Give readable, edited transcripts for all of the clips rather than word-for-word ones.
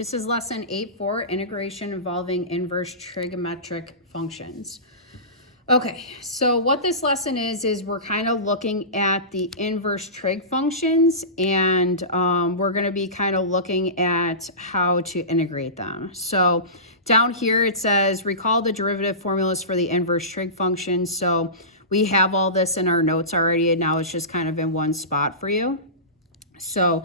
This is lesson 8.4, integration involving inverse trigonometric functions. Okay, so what this lesson is we're kind of looking at the inverse trig functions, and we're going to be kind of looking at how to integrate them. So down here it says, recall the derivative formulas for the inverse trig function. So we have all this in our notes already, and now it's just kind of in one spot for you. So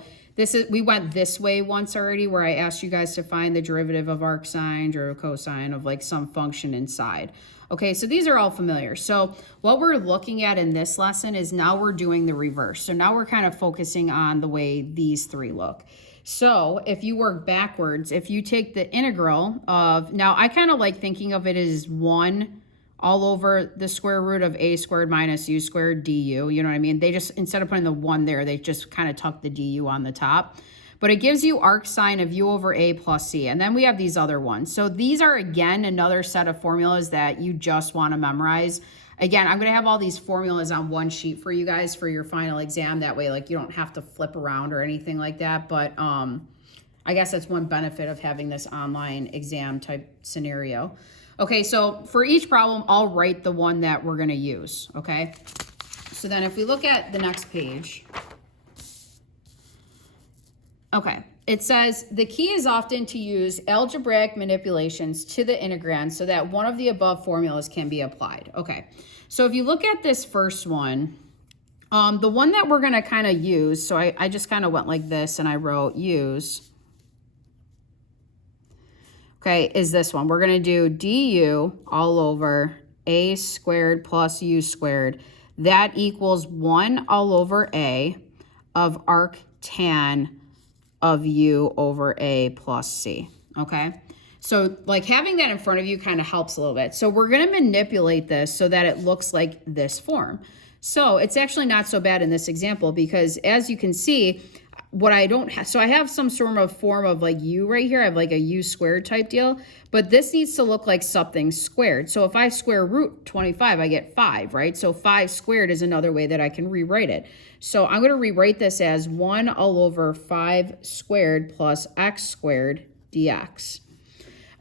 we went this way once already, where I asked you guys to find the derivative of arcsine or cosine of like some function inside. Okay, so these are all familiar. So what we're looking at in this lesson is now we're doing the reverse. So now we're kind of focusing on the way these three look. So if you work backwards, if you take the integral of, now I kind of like thinking of it as 1 all over the square root of a squared minus u squared du, you know what I mean? They just, instead of putting the 1 there, they just kind of tuck the du on the top. But it gives you arcsine of u over a plus c. And then we have these other ones. So these are, again, another set of formulas that you just want to memorize. Again, I'm going to have all these formulas on one sheet for you guys for your final exam. That way, like, you don't have to flip around or anything like that. But I guess that's one benefit of having this online exam type scenario. Okay, so for each problem, I'll write the one that we're going to use, okay? So then if we look at the next page, okay, it says the key is often to use algebraic manipulations to the integrand so that one of the above formulas can be applied. Okay, so if you look at this first one, the one that we're going to kind of use, so I just kind of went like this and I wrote use. Okay, is this one. We're going to do du all over a squared plus u squared. That equals 1 all over a of arctan of u over a plus c. Okay, so like having that in front of you kind of helps a little bit. So we're going to manipulate this so that it looks like this form. So it's actually not so bad in this example because, as you can see, what I don't have, so I have some sort of form of like u right here. I have like a u squared type deal, but this needs to look like something squared. So if I square root 25, I get 5, right? So 5 squared is another way that I can rewrite it. So I'm going to rewrite this as 1 all over 5 squared plus x squared dx.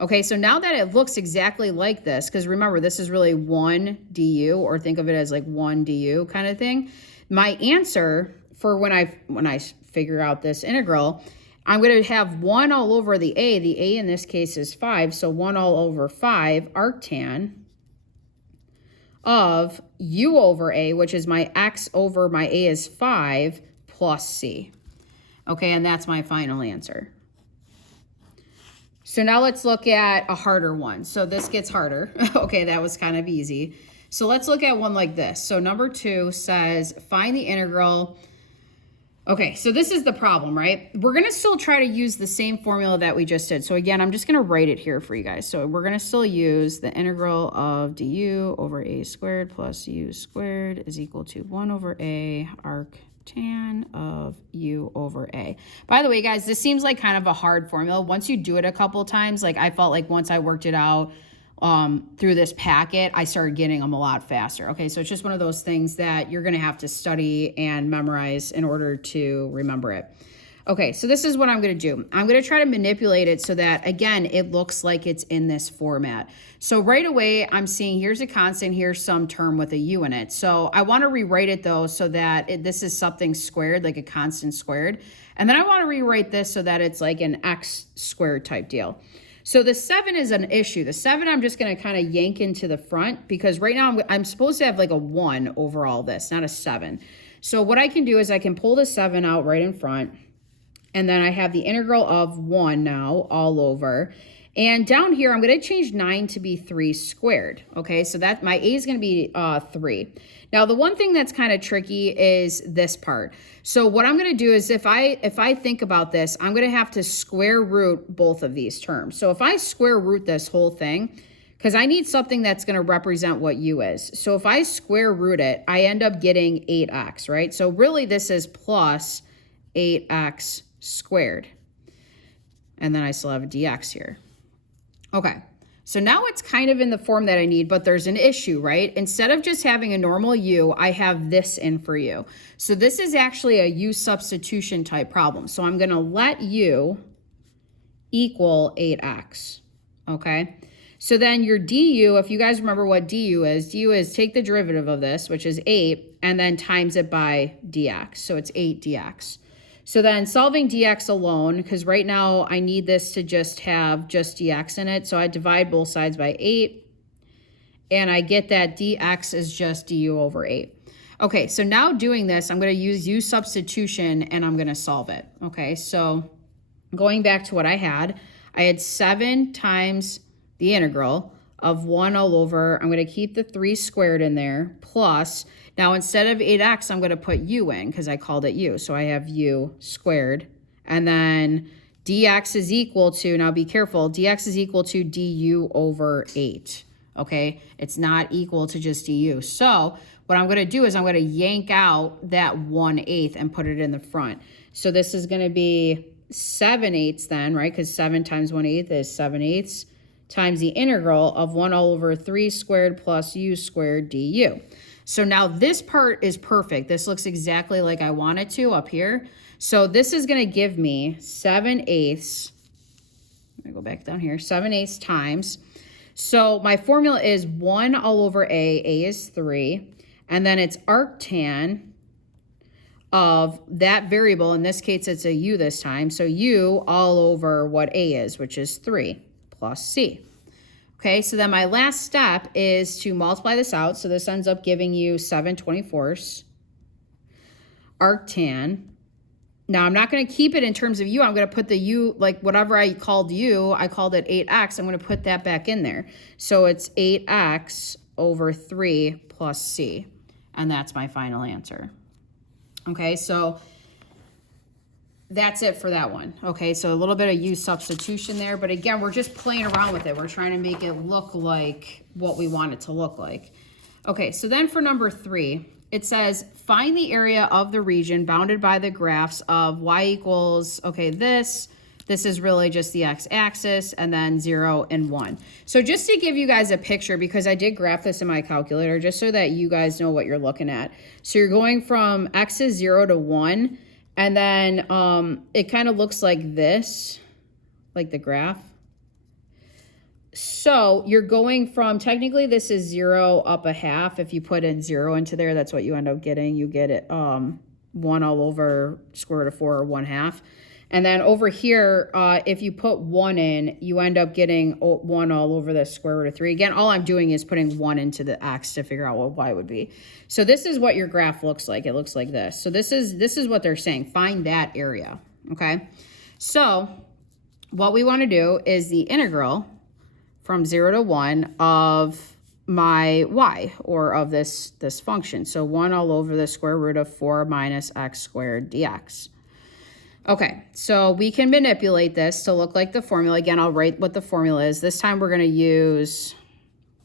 Okay, so now that it looks exactly like this, because remember, this is really 1 du, or think of it as like 1 du kind of thing. My answer for when I figure out this integral, I'm going to have 1 all over the a. The a in this case is 5, so 1 all over 5 arctan of u over a, which is my x over my a is 5 plus c. Okay, and that's my final answer. So now let's look at a harder one. So this gets harder. Okay, that was kind of easy. So let's look at one like this. So number 2 says, find the integral. Okay, so this is the problem, right? We're going to still try to use the same formula that we just did. So again, I'm just going to write it here for you guys. So we're going to still use the integral of du over a squared plus u squared is equal to 1 over a arctan of u over a. By the way, guys, this seems like kind of a hard formula. Once you do it a couple times, like I felt like once I worked it out through this packet, I started getting them a lot faster. Okay, so it's just one of those things that you're going to have to study and memorize in order to remember it. Okay, so this is what I'm going to do. I'm going to try to manipulate it so that, again, it looks like it's in this format. So right away, I'm seeing here's a constant, here's some term with a u in it. So I want to rewrite it, though, so that this is something squared, like a constant squared. And then I want to rewrite this so that it's like an x squared type deal. So the 7 is an issue. The 7 I'm just going to kind of yank into the front because right now I'm supposed to have like a 1 over all this, not a 7. So what I can do is I can pull the 7 out right in front, and then I have the integral of 1 now all over. And down here, I'm going to change 9 to be 3 squared. Okay, so that my a is going to be 3. Now, the one thing that's kind of tricky is this part. So what I'm going to do is if I think about this, I'm going to have to square root both of these terms. So if I square root this whole thing, because I need something that's going to represent what u is. So if I square root it, I end up getting 8x, right? So really this is plus 8x squared. And then I still have a dx here. Okay, so now it's kind of in the form that I need, but there's an issue, right? Instead of just having a normal u, I have this in for u. So this is actually a u substitution type problem. So I'm going to let u equal 8x, okay? So then your du, if you guys remember what du is take the derivative of this, which is 8, and then times it by dx. So it's 8 dx. So then solving dx alone, because right now I need this to just have just dx in it, so I divide both sides by 8, and I get that dx is just du over 8. Okay, so now doing this, I'm going to use substitution, and I'm going to solve it. Okay, so going back to what I had 7 times the integral of 1 all over, I'm going to keep the 3 squared in there, plus, now instead of 8x, I'm going to put u in because I called it u. So I have u squared, and then dx is equal to, now be careful, dx is equal to du over 8. Okay, it's not equal to just du. So what I'm going to do is I'm going to yank out that 1/8 and put it in the front. So this is going to be 7/8 then, right? Because 7 times 1/8 is 7/8 times the integral of 1 all over 3 squared plus u squared du. So now this part is perfect. This looks exactly like I want it to up here. So this is going to give me 7/8. Let me go back down here. 7/8 times. So my formula is 1 all over a. A is 3. And then it's arctan of that variable. In this case, it's a u this time. So u all over what a is, which is 3 plus c. Okay, so then my last step is to multiply this out. So this ends up giving you 7/24 arctan. Now I'm not going to keep it in terms of u. I'm going to put the u, like whatever I called u, I called it 8x. I'm going to put that back in there. So it's 8x over 3 plus c. And that's my final answer. Okay, so that's it for that one. Okay, so a little bit of u substitution there. But again, we're just playing around with it. We're trying to make it look like what we want it to look like. Okay, so then for number 3, it says, find the area of the region bounded by the graphs of y equals, okay, this is really just the x-axis, and then 0 and 1. So just to give you guys a picture, because I did graph this in my calculator, just so that you guys know what you're looking at. So you're going from x is 0 to 1, and then it kind of looks like this, like the graph. So you're going from, technically this is 0 up a half. If you put in 0 into there, that's what you end up getting. You get it 1 all over square root of 4 or 1/2. And then over here, if you put 1 in, you end up getting 1 all over the square root of 3. Again, all I'm doing is putting 1 into the x to figure out what y would be. So this is what your graph looks like. It looks like this. So this is what they're saying. Find that area, okay? So what we want to do is the integral from 0 to 1 of my y, or of this function. So 1 all over the square root of 4 minus x squared dx. Okay, so we can manipulate this to look like the formula. Again, I'll write what the formula is. This time we're going to use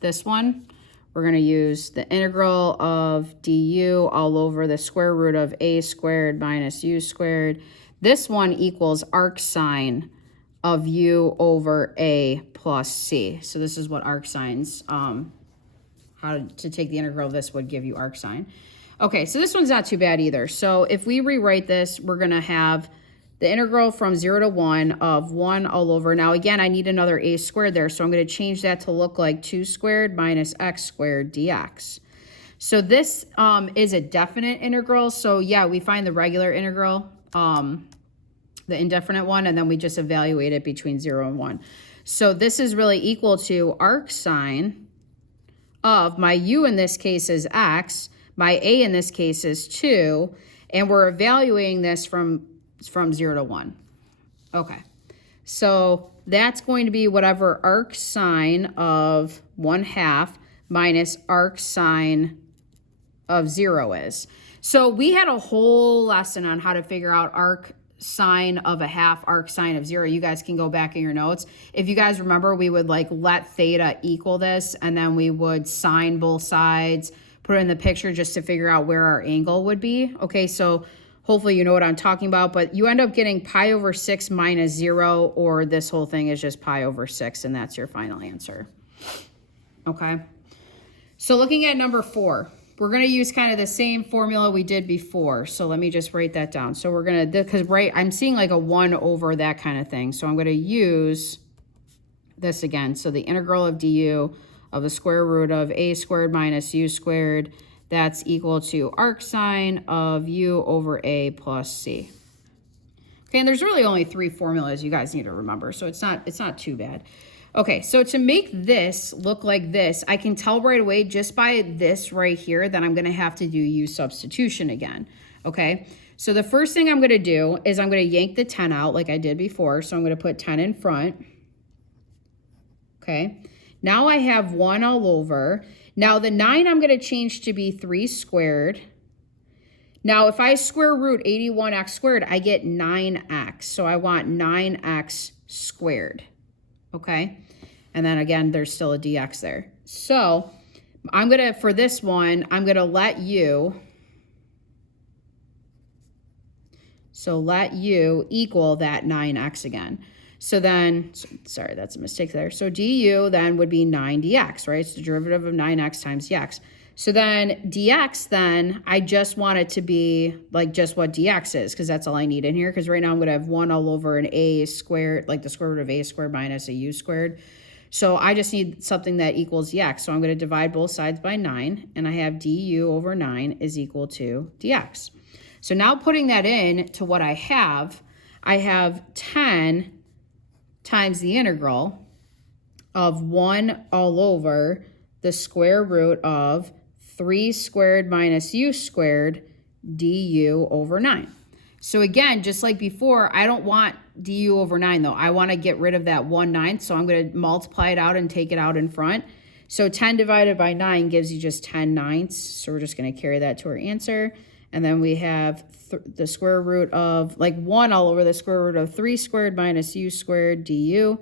this one. We're going to use the integral of du all over the square root of a squared minus u squared. This one equals arc sine of u over a plus c. So this is what arc sines, how to take the integral of this would give you arc sine. Okay, so this one's not too bad either. So if we rewrite this, we're going to have the integral from 0 to 1 of 1 all over. Now, again, I need another a squared there, so I'm going to change that to look like 2 squared minus x squared dx. So this is a definite integral. So, yeah, we find the regular integral, the indefinite one, and then we just evaluate it between 0 and 1. So this is really equal to arc sine of, my u in this case is x, my a in this case is 2, and we're evaluating this from 0 to 1. Okay, so that's going to be whatever arc sine of 1/2 minus arc sine of 0 is. So we had a whole lesson on how to figure out arc sine of a half, arc sine of 0. You guys can go back in your notes. If you guys remember, we would like let theta equal this, and then we would sine both sides, put it in the picture just to figure out where our angle would be. Okay, so hopefully you know what I'm talking about, but you end up getting pi over 6 minus 0, or this whole thing is just pi over 6, and that's your final answer. Okay, so looking at number 4, we're going to use kind of the same formula we did before. So let me just write that down. So we're going to, because I'm seeing like a 1 over that kind of thing. So I'm going to use this again. So the integral of du of the square root of a squared minus u squared, that's equal to arc sine of u over a plus c. Okay, and there's really only 3 formulas you guys need to remember, so it's not too bad. Okay, so to make this look like this, I can tell right away just by this right here that I'm going to have to do u substitution again. Okay, so the first thing I'm going to do is I'm going to yank the 10 out like I did before, so I'm going to put 10 in front. Okay, now I have 1 all over. Now the 9 I'm going to change to be 3 squared. Now, if I square root 81x squared, I get 9x. So I want 9x squared, okay? And then again, there's still a dx there. So I'm going to, for this one, I'm going to let u equal that 9x again. So then, sorry, that's a mistake there. So du then would be 9 dx, right? It's the derivative of 9x times dx. So then dx, then I just want it to be like just what dx is, because that's all I need in here. Because right now I'm going to have 1 all over an a squared, like the square root of a squared minus a u squared. So I just need something that equals dx. So I'm going to divide both sides by 9, and I have du over 9 is equal to dx. So now putting that in to what I have 10 times the integral of 1 all over the square root of 3 squared minus u squared du over 9. So again, just like before, I don't want du over 9 though. I want to get rid of that 1/9, so I'm going to multiply it out and take it out in front. So 10 divided by 9 gives you just 10/9. So we're just going to carry that to our answer. And then we have the square root of, like 1 all over the square root of 3 squared minus u squared du.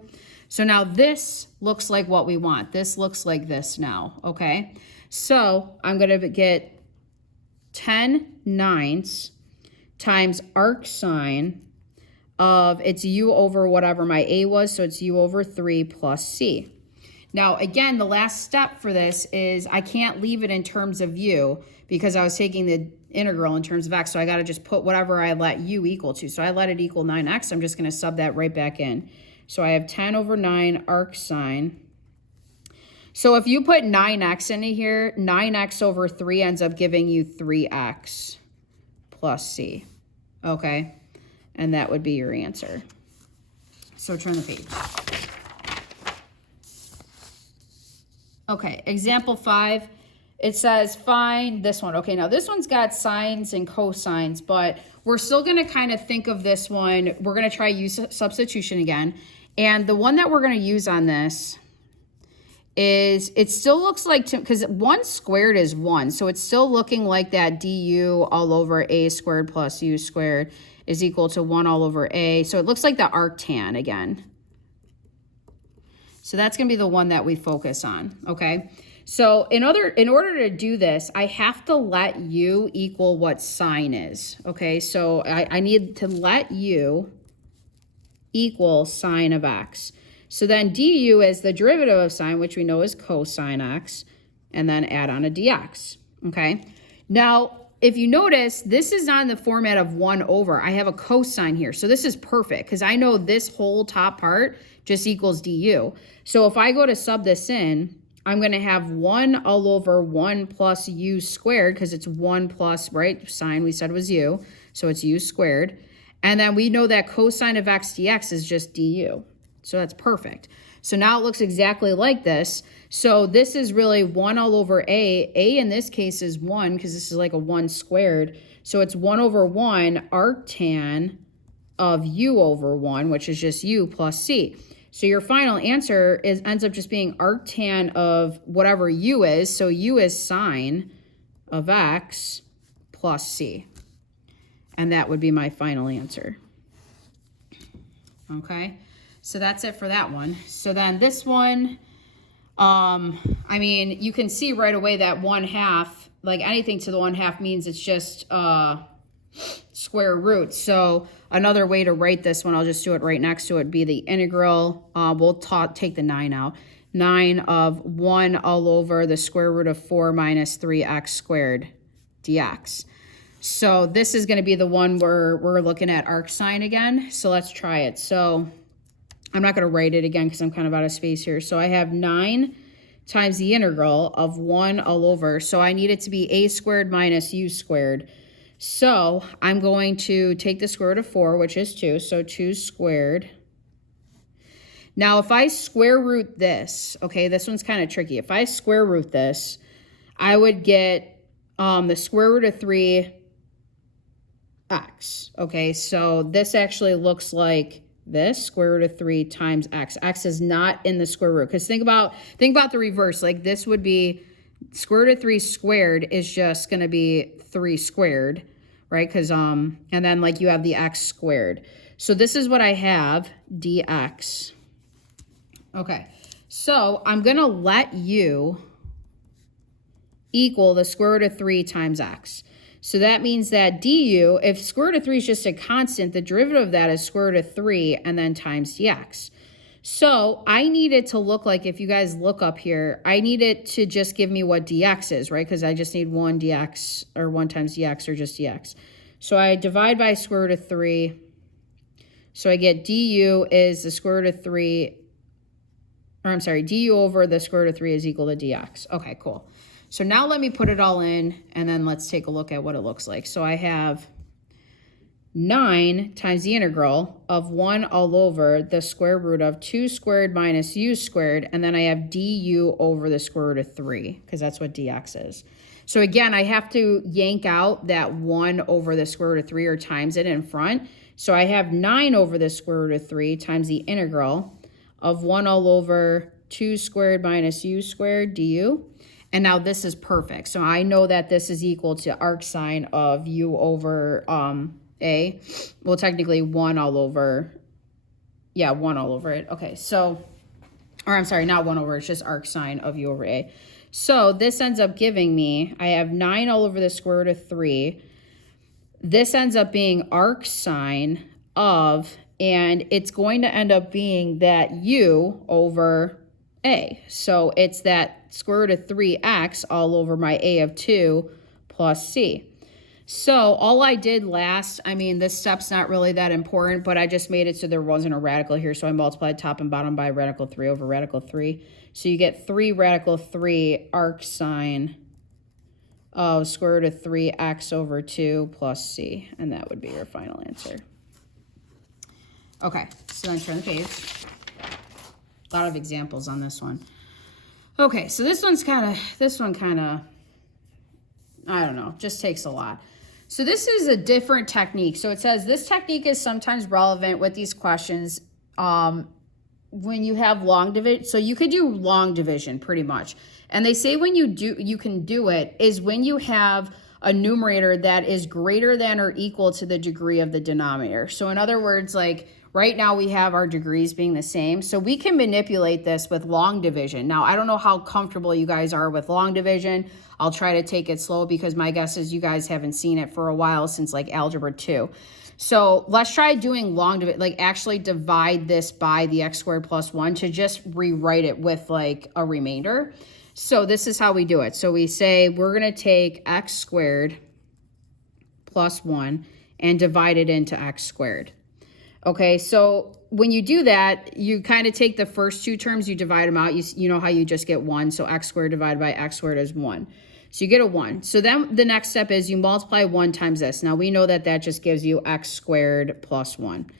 So now this looks like what we want. This looks like this now, okay? So I'm going to get 10/9 times arc sine of, it's u over whatever my a was, so it's u over 3 plus c. Now, again, the last step for this is I can't leave it in terms of u because I was taking the integral in terms of x, so I got to just put whatever I let u equal to. So I let it equal 9x. I'm just going to sub that right back in. So I have 10 over 9 arc sine. So if you put 9x into here, 9x over 3 ends up giving you 3x plus c, okay? And that would be your answer. So turn the page. Okay, example 5, it says find this one. Okay, now this one's got sines and cosines, but we're still gonna kind of think of this one. We're gonna try use substitution again. And the one that we're gonna use on this is, it still looks like, because 1 squared is 1, so it's still looking like that du all over a squared plus u squared is equal to 1 all over a. So it looks like the arctan again. So that's going to be the one that we focus on, okay? So in order to do this, I have to let u equal what sine is, okay? So I need to let u equal sine of x. So then du is the derivative of sine, which we know is cosine x, and then add on a dx, okay? Now, if you notice, this is on the format of 1 over. I have a cosine here, so this is perfect because I know this whole top part just equals du. So if I go to sub this in, I'm going to have 1 all over 1 plus u squared because it's 1 plus, right? Sine we said was u, so it's u squared. And then we know that cosine of x dx is just du. So that's perfect. So now it looks exactly like this. So this is really 1 all over a. A in this case is 1 because this is like a 1 squared. So it's 1 over 1 arctan of u over 1, which is just u plus c. So your final answer ends up just being arctan of whatever u is. So u is sine of x plus c. And that would be my final answer. Okay. So that's it for that one. So then this one, I mean, you can see right away that 1/2, like anything to the 1/2 means it's just square root. So another way to write this one, I'll just do it right next to it, be the integral. We'll take the 9 out. 9 of 1 all over the square root of 4 minus 3x squared dx. So this is going to be the one where we're looking at arc sine again. So let's try it. So I'm not going to write it again because I'm kind of out of space here. So I have 9 times the integral of 1 all over. So I need it to be a squared minus u squared. So I'm going to take the square root of 4, which is 2. So 2 squared. Now, if I square root this, okay, this one's kind of tricky. If I square root this, I would get the square root of 3x. Okay, so this actually looks like this, square root of 3 times x. X is not in the square root. Because think about the reverse. Like this would be square root of 3 squared is just going to be 3 squared, right? Because and then like you have the x squared. So this is what I have, dx. Okay, so I'm going to let u equal the square root of 3 times x. So that means that du, if square root of 3 is just a constant, the derivative of that is square root of 3 and then times dx. So I need it to look like, if you guys look up here, I need it to just give me what dx is, right? Because I just need 1 dx or 1 times dx or just dx. So I divide by square root of 3. So I get du is the square root of 3, or I'm sorry, du over the square root of 3 is equal to dx. Okay, cool. So now let me put it all in, and then let's take a look at what it looks like. So I have 9 times the integral of 1 all over the square root of 2 squared minus u squared, and then I have du over the square root of 3, because that's what dx is. So again, I have to yank out that 1 over the square root of 3 or times it in front. So I have 9 over the square root of 3 times the integral of 1 all over 2 squared minus u squared du. And now this is perfect. So I know that this is equal to arc sine of u over a. Well, technically 1 all over, yeah, 1 all over it. Okay, so, or I'm sorry, not 1 over, it's just arc sine of u over a. So this ends up giving me, I have 9 all over the square root of 3. This ends up being arc sine of, and it's going to end up being that u over a. So it's that square root of 3x all over my a of 2 plus c. So all I did last, I mean, this step's not really that important, but I just made it so there wasn't a radical here. So I multiplied top and bottom by radical 3 over radical 3. So you get 3 radical 3 arc sine of square root of 3x over 2 plus c. And that would be your final answer. Okay, so then turn the page. A lot of examples on this one. Okay, so this one kind of, I don't know, just takes a lot. So this is a different technique. So it says this technique is sometimes relevant with these questions when you have long division. So you could do long division pretty much. And they say when you can do it is when you have a numerator that is greater than or equal to the degree of the denominator. So in other words, like right now we have our degrees being the same. So we can manipulate this with long division. Now, I don't know how comfortable you guys are with long division. I'll try to take it slow because my guess is you guys haven't seen it for a while since like algebra 2. So let's try doing long division, like actually divide this by the x squared plus 1 to just rewrite it with like a remainder. So this is how we do it. So we say we're going to take x squared plus 1 and divide it into x squared. Okay, so when you do that, you kind of take the first two terms, you divide them out. You know how you just get 1. So x squared divided by x squared is 1. So you get a 1. So then the next step is you multiply 1 times this. Now we know that that just gives you x squared plus 1.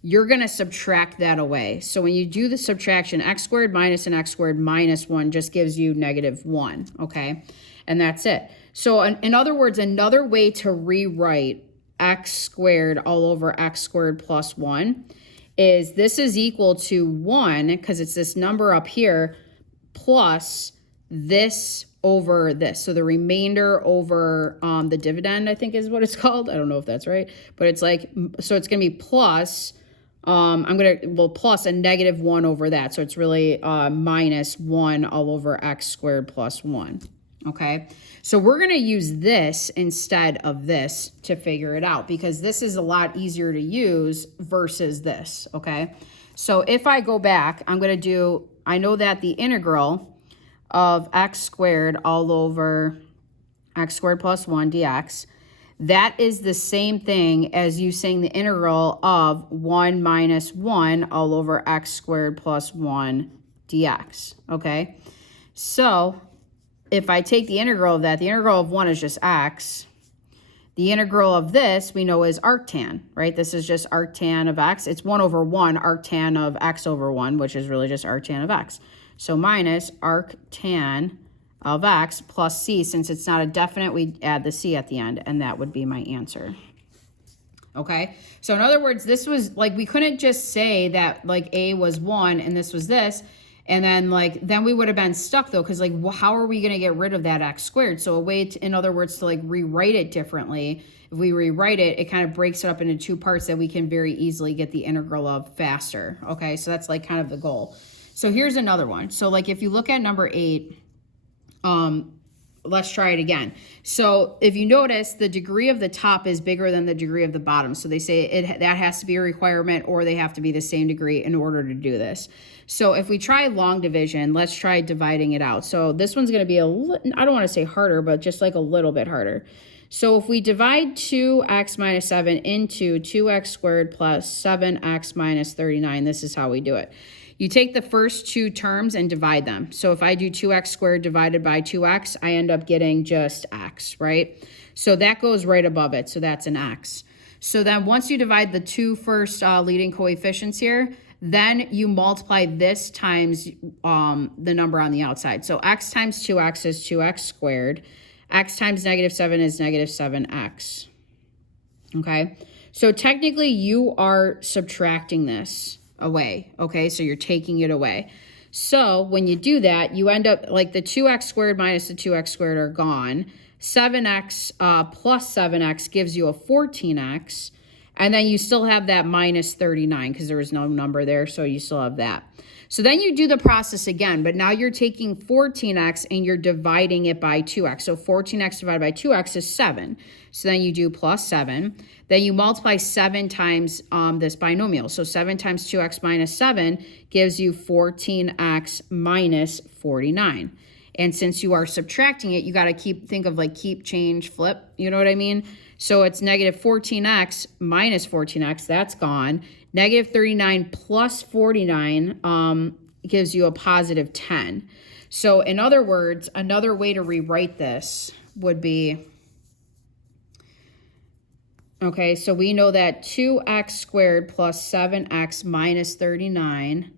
You're going to subtract that away. So when you do the subtraction, x squared minus an x squared minus 1 just gives you negative 1, okay? And that's it. So in other words, another way to rewrite x squared all over x squared plus 1 is this is equal to 1, because it's this number up here, plus this over this. So the remainder over the dividend, I think is what it's called. I don't know if that's right, but it's like, so it's going to be plus, plus a negative 1 over that. So it's really minus 1 all over x squared plus 1. Okay, so we're going to use this instead of this to figure it out because this is a lot easier to use versus this, okay? So if I go back, I'm going to do, I know that the integral of x squared all over x squared plus 1 dx, that is the same thing as you saying the integral of 1 minus 1 all over x squared plus 1 dx, okay? So if I take the integral of that, the integral of 1 is just x. The integral of this we know is arctan, right? This is just arctan of x. It's 1 over 1 arctan of x over 1, which is really just arctan of x. So minus arctan of x plus c. Since it's not a definite, we add the c at the end, and that would be my answer. Okay, so in other words, this was like, we couldn't just say that like a was 1 and this was this, and then like, then we would have been stuck though, because like, how are we going to get rid of that x squared? So a way to, in other words, to like rewrite it differently, if we rewrite it, it kind of breaks it up into two parts that we can very easily get the integral of faster. Okay, so that's like kind of the goal. So here's another one. So like if you look at number 8, let's try it again. So if you notice, the degree of the top is bigger than the degree of the bottom. So they say that has to be a requirement, or they have to be the same degree in order to do this. So if we try long division, let's try dividing it out. So this one's going to be I don't want to say harder, but just like a little bit harder. So if we divide 2x minus 7 into 2x squared plus 7x minus 39, this is how we do it. You take the first two terms and divide them. So if I do 2x squared divided by 2x, I end up getting just x, right? So that goes right above it. So that's an x. So then once you divide the two first leading coefficients here, then you multiply this times the number on the outside. So x times 2x is 2x squared. X times negative 7 is negative 7x. Okay? So technically you are subtracting this away, okay? So you're taking it away. So when you do that, you end up like the 2x squared minus the 2x squared are gone. 7x plus 7x gives you a 14x. And then you still have that minus 39 because there was no number there, so you still have that. So then you do the process again, but now you're taking 14x and you're dividing it by 2x. So 14x divided by 2x is 7. So then you do plus 7. Then you multiply 7 times this binomial. So 7 times 2x minus 7 gives you 14x minus 49. And since you are subtracting it, you got to think of like keep, change, flip. You know what I mean? So it's negative 14x minus 14x. That's gone. Negative 39 plus 49 gives you a positive 10. So in other words, another way to rewrite this would be, okay, so we know that 2x squared plus 7x minus 39,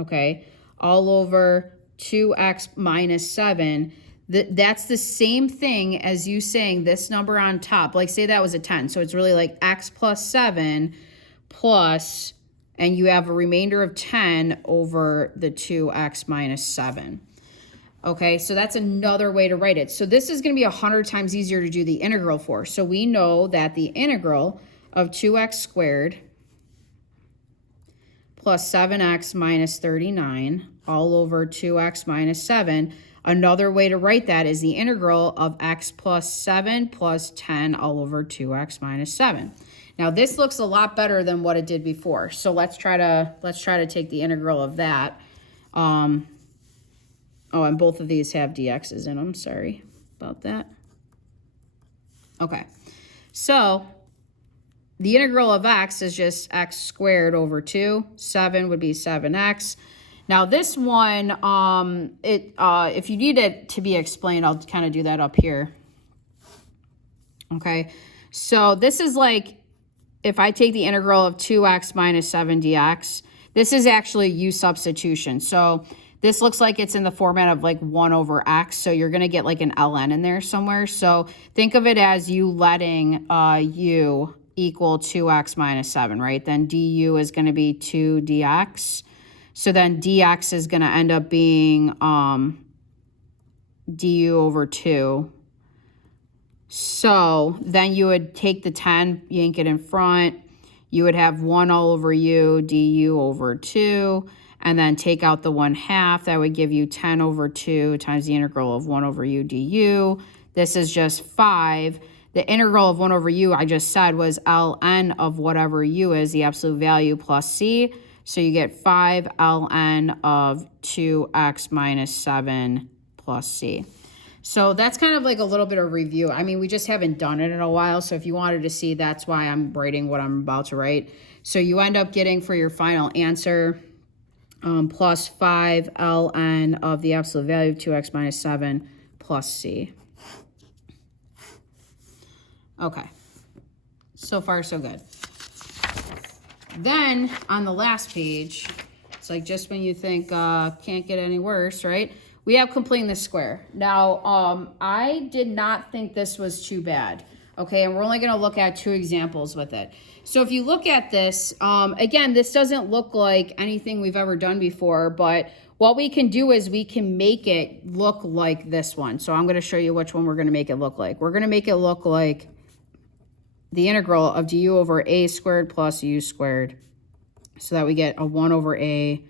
okay, all over 2x minus 7, that's the same thing as you saying this number on top. Like say that was a 10, so it's really like x plus 7 plus, and you have a remainder of 10 over the 2x minus 7. Okay, so that's another way to write it. So this is going to be 100 times easier to do the integral for. So we know that the integral of 2x squared plus 7x minus 39 all over 2x minus 7. Another way to write that is the integral of x plus 7 plus 10 all over 2x minus 7. Now this looks a lot better than what it did before. So let's try to take the integral of that. Oh, and both of these have dx's in them. Sorry about that. Okay, so the integral of x is just x squared over 2. 7 would be 7x. Now this one, if you need it to be explained, I'll kind of do that up here. Okay, so this is like, if I take the integral of 2x minus 7 dx, this is actually u substitution. So this looks like it's in the format of like 1 over x, so you're going to get like an ln in there somewhere. So think of it as you letting u equal 2x minus 7, right? Then du is going to be 2 dx. So then dx is going to end up being du over 2. So then you would take the 10, yank it in front. You would have 1 all over u, du over 2. And then take out the 1/2. That would give you 10 over 2 times the integral of 1 over u du. This is just 5. The integral of 1 over u, I just said, was ln of whatever u is, the absolute value, plus c. So you get 5 ln of 2x minus 7 plus c. So that's kind of like a little bit of review. I mean, we just haven't done it in a while. So if you wanted to see, that's why I'm writing what I'm about to write. So you end up getting for your final answer plus 5 ln of the absolute value of 2x minus 7 plus c. Okay. So far, so good. Then on the last page, it's like just when you think can't get any worse, right? We have completing the square. Now, I did not think this was too bad. Okay, and we're only going to look at 2 examples with it. So if you look at this, again, this doesn't look like anything we've ever done before, but what we can do is we can make it look like this one. So I'm going to show you which one we're going to make it look like. We're going to make it look like the integral of du over a squared plus u squared, so that we get a 1 over a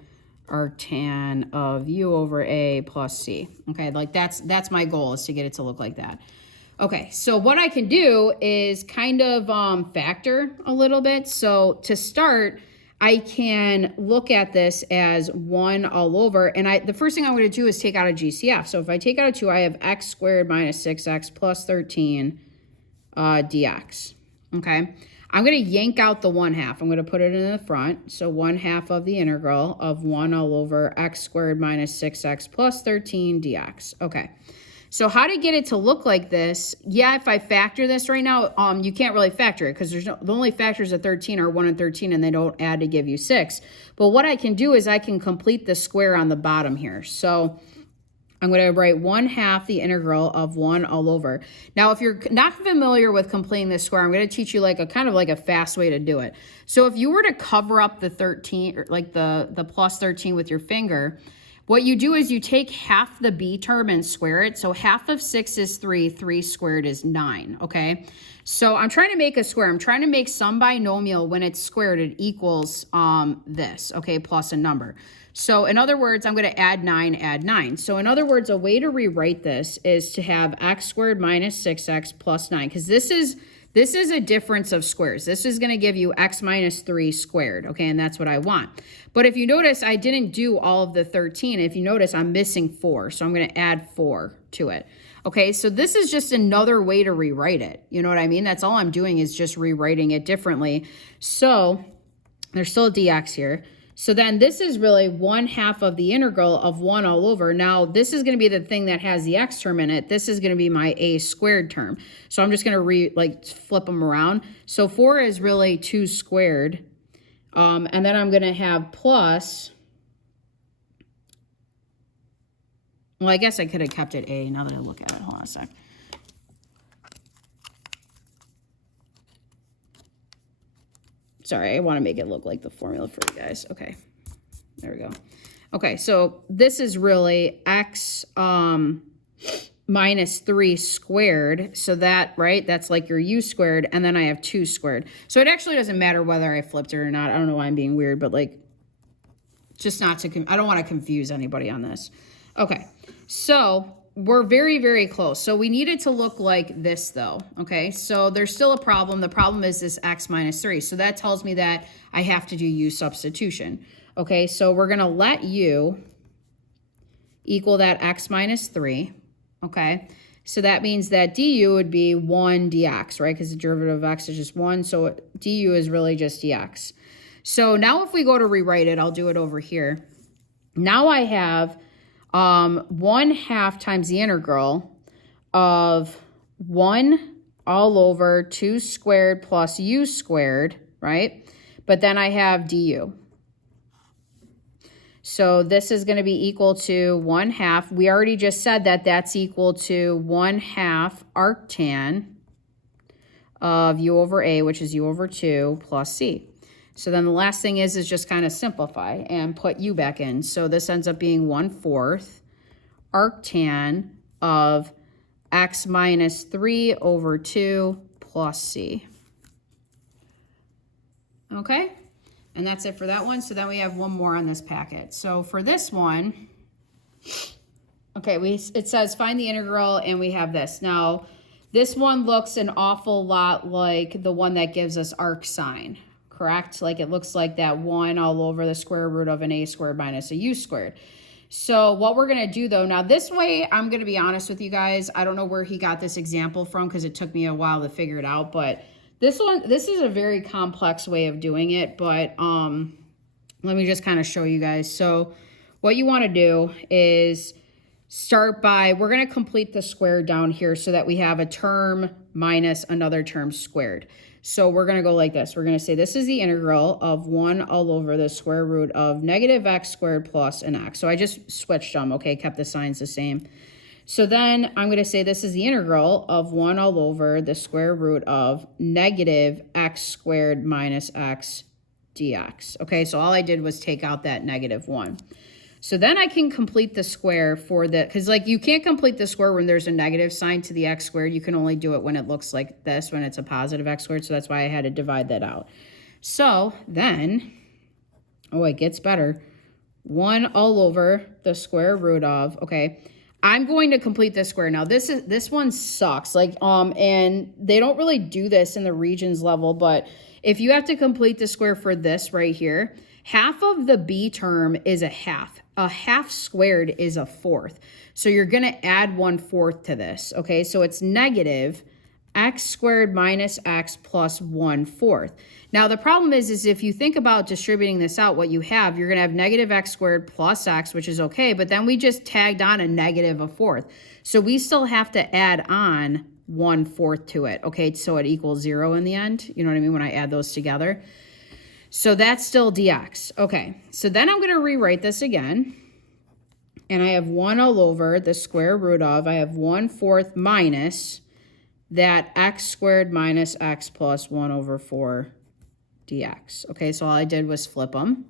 arctan of u over a plus c. Okay, like that's my goal, is to get it to look like that. Okay, so what I can do is kind of factor a little bit. So to start, I can look at this as 1 all over, and the first thing I'm going to do is take out a GCF. So if I take out a 2, I have x squared minus 6x plus 13 dx. Okay, I'm going to yank out the 1/2. I'm going to put it in the front. So 1/2 of the integral of 1 all over x squared minus 6x plus 13 dx. Okay, so how to get it to look like this? Yeah, if I factor this right now, you can't really factor it because the only factors of 13 are 1 and 13, and they don't add to give you 6. But what I can do is I can complete the square on the bottom here. So I'm going to write 1/2 the integral of 1 all over. Now, if you're not familiar with completing this square, I'm going to teach you like a kind of like a fast way to do it. So if you were to cover up the 13, or like the plus 13 with your finger, what you do is you take half the b term and square it. So half of 6 is 3, 3 squared is 9, okay? So I'm trying to make a square. I'm trying to make some binomial when it's squared, it equals this, okay, plus a number. So in other words, I'm going to add 9. So in other words, a way to rewrite this is to have x squared minus 6x plus 9, because this is a difference of squares. This is going to give you x minus 3 squared, okay, and that's what I want. But if you notice, I didn't do all of the 13. If you notice, I'm missing 4, so I'm going to add 4 to it. Okay, so this is just another way to rewrite it. You know what I mean? That's all I'm doing, is just rewriting it differently. So there's still a dx here. So then this is really 1/2 of the integral of 1 all over. Now, this is going to be the thing that has the x term in it. This is going to be my a squared term. So I'm just going to flip them around. So 4 is really 2 squared. And then I'm going to have plus, well, I guess I could have kept it a now that I look at it. Hold on a sec. Sorry, I want to make it look like the formula for you guys. Okay, there we go. Okay, so this is really x minus 3 squared. So that, right, that's like your u squared, and then I have 2 squared. So it actually doesn't matter whether I flipped it or not. I don't know why I'm being weird, but like, just not to, I don't want to confuse anybody on this. Okay, so we're very, very close. So we need it to look like this though, okay? So there's still a problem. The problem is this x minus 3. So that tells me that I have to do u substitution. Okay, so we're gonna let u equal that x minus 3, okay? So that means that du would be 1 dx, right? Because the derivative of x is just 1, so du is really just dx. So now if we go to rewrite it, I'll do it over here. Now I have 1/2 times the integral of 1 all over 2 squared plus u squared, right? But then I have du. So this is going to be equal to 1/2. We already just said that that's equal to 1/2 arctan of u over a, which is u over 2, plus c. So then the last thing is just kind of simplify and put u back in. So this ends up being 1/4 arctan of x minus 3 over 2 plus c. Okay, and that's it for that one. So then we have one more on this packet. So for this one, okay, it says find the integral, and we have this. Now, this one looks an awful lot like the one that gives us arc sine. correct? Like it looks like that 1 all over the square root of an a squared minus a u squared. So what we're going to do though, now this way, I'm going to be honest with you guys. I don't know where he got this example from because it took me a while to figure it out. But this is a very complex way of doing it. But let me just kind of show you guys. So what you want to do is start by, we're going to complete the square down here so that we have a term minus another term squared. So we're going to go like this. We're going to say this is the integral of 1 all over the square root of negative x squared plus an x. So I just switched them, okay, kept the signs the same. So then I'm going to say this is the integral of 1 all over the square root of negative x squared minus x dx. Okay, so all I did was take out that negative 1. So then I can complete the square for the, because like you can't complete the square when there's a negative sign to the x squared. You can only do it when it looks like this, when it's a positive x squared. So that's why I had to divide that out. So then, oh, it gets better. 1 all over the square root of, okay, I'm going to complete this square. Now this one sucks. Like, and they don't really do this in the regions level, but if you have to complete the square for this right here, half of the b term is a half. A half squared is a fourth. So you're going to add 1/4 to this. Okay, so it's negative x squared minus x plus 1/4. Now the problem is if you think about distributing this out, what you have, you're going to have negative x squared plus x, which is okay, but then we just tagged on a negative 1/4. So we still have to add on 1/4 to it. Okay, so it equals 0 in the end. You know what I mean? When I add those together. So that's still dx. Okay, so then I'm going to rewrite this again. And I have 1 all over the square root of, I have 1/4 minus that x squared minus x plus 1/4 dx. Okay, so all I did was flip them.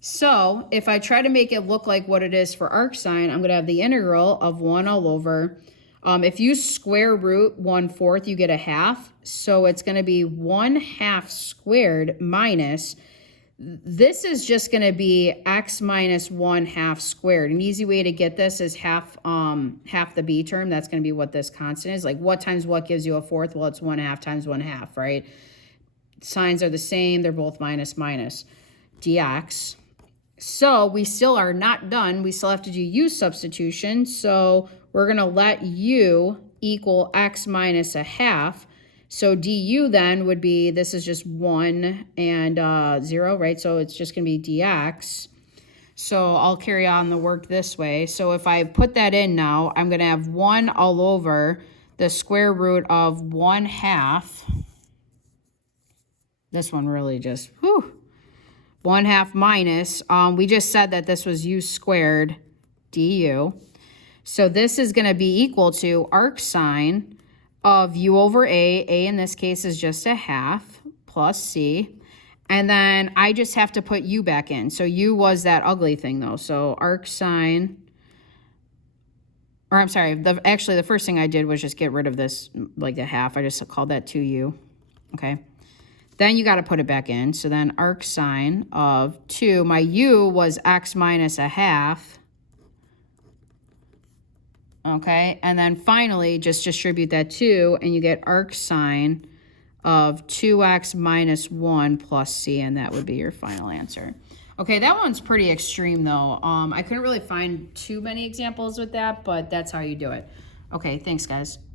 So if I try to make it look like what it is for arc sine, I'm going to have the integral of 1 all over. If you square root 1/4, you get a half. So it's going to be 1/2 squared minus, this is just going to be x minus 1/2 squared. An easy way to get this is half the b term. That's going to be what this constant is. Like what times what gives you a fourth? Well, it's 1/2 times 1/2, right? Signs are the same. They're both minus minus dx. So we still are not done. We still have to do u substitution. So we're going to let u equal x minus a half. So du then would be, this is just 1 and 0, right? So it's just going to be dx. So I'll carry on the work this way. So if I put that in now, I'm going to have 1 all over the square root of 1/2. This one really just, whew. 1/2 minus, we just said that this was u squared du. So this is going to be equal to arc sine of u over a in this case is just a half, plus c. And then I just have to put u back in. So u was that ugly thing though. So arc sine, or I'm sorry, actually the first thing I did was just get rid of this, like the half. I just called that 2u, okay? Then you got to put it back in. So then arc sine of 2, my u was x minus a half. Okay, and then finally just distribute that 2 and you get arc sine of 2x minus 1 plus c, and that would be your final answer. Okay, that one's pretty extreme though. I couldn't really find too many examples with that, but that's how you do it. Okay, thanks guys.